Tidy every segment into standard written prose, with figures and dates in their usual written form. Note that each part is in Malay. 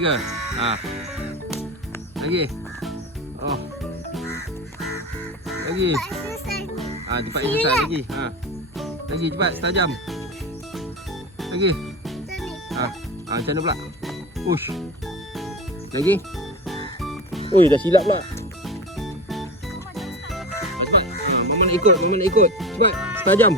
3. Lagi. Oh. Lagi. Cepat exercise lagi. Lagi cepat setajam. Lagi. Macam mana pula? Push. Lagi. Oi, dah silap pula. Cepat. Mama nak ikut. Cepat, setajam.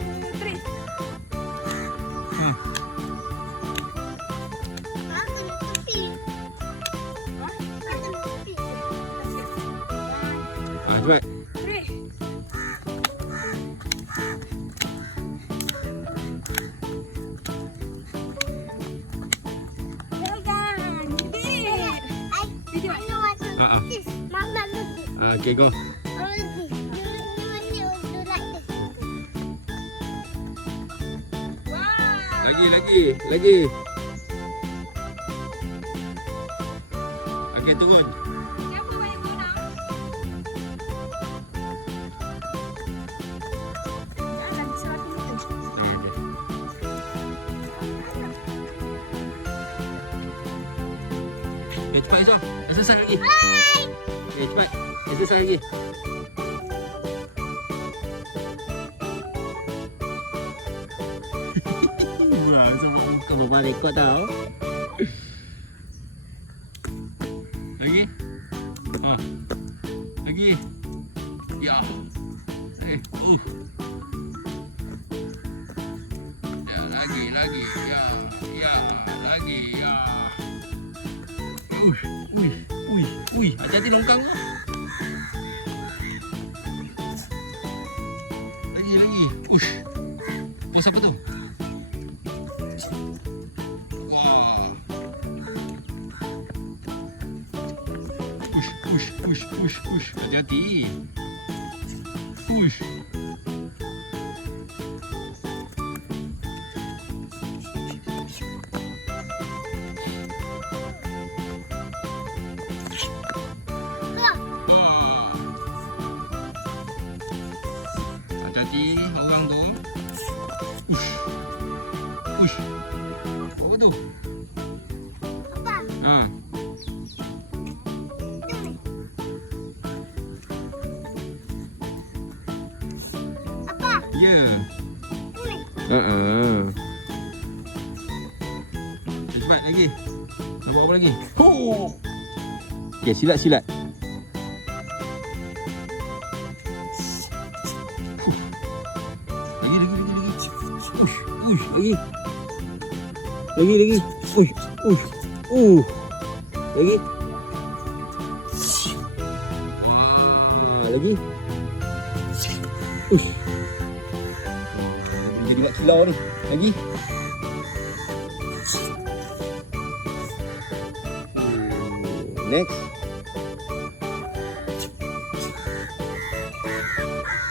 Cepat. Okay, go. Lagi. Okay, turun. Cepat Isa. Exercise lagi. Cepat. Exercise lagi. Wah, kamu boleh rekod tau. Lagi. Lagi. Ya. Ya, lagi. Ya, lagi. Ya. Hati-hati longkang tu. Lagi. Terus apa tu? Wah. Push. Hati-hati. Push. Hati-hati orang tu. Push. Apa tu? Apa? Apa? Ya. Cepat lagi. Nak buat apa lagi? Okay, silat. Lagi. Lagi. Lagi. Wah, lagi. Jadi nak kilau ni. Lagi. Next.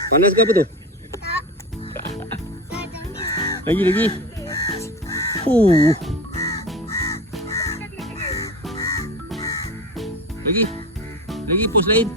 Panas ke apa tu? Lagi. Lagi. Pos lain.